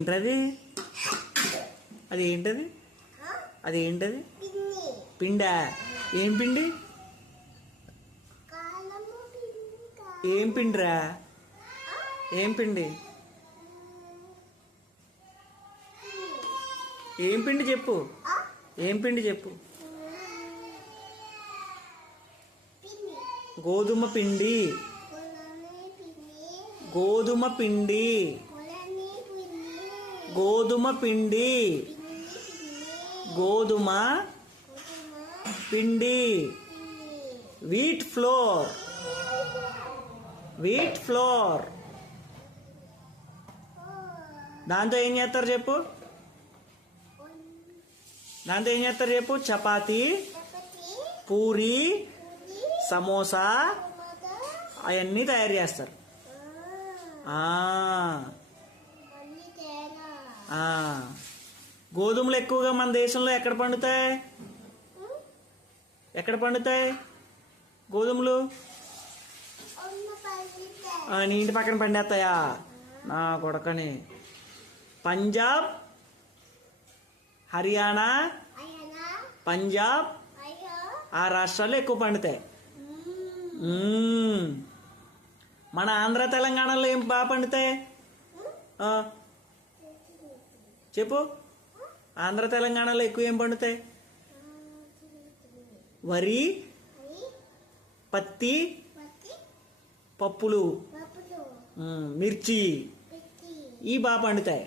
ఏంటది? అది ఏంటది? అది ఏంటది? పిండా? ఏం పిండి? ఏం పిండిరా? ఏం పిండి? ఏం పిండి చెప్పు. ఏం పిండి చెప్పు. గోధుమ పిండి. గోధుమ పిండి. గోధుమ పిండి. గోధుమ పిండి. Wheat flour. Wheat flour. దాంతో ఏం చేస్తారు చెప్పు. దాంతో ఏం చేస్తారు చెప్పు. చపాతి, పూరి, సమోసా అవన్నీ తయారు చేస్తారు. గోధుమలు ఎక్కువగా మన దేశంలో ఎక్కడ పండుతాయి? ఎక్కడ పండుతాయి గోధుమలు? నీ ఇంటి పక్కన పండేస్తాయా? నా కొడకని. పంజాబ్, హర్యానా, పంజాబ్ ఆ రాష్ట్రాల్లో ఎక్కువ పండుతాయి. మన ఆంధ్ర తెలంగాణలో ఏం బాగా పండుతాయి చెప్పు. ఆంధ్ర తెలంగాణలో ఎక్కువ ఏం పండుతాయి? వరి, పత్తి, పప్పులు, మిర్చి ఈ బాగా పండుతాయి.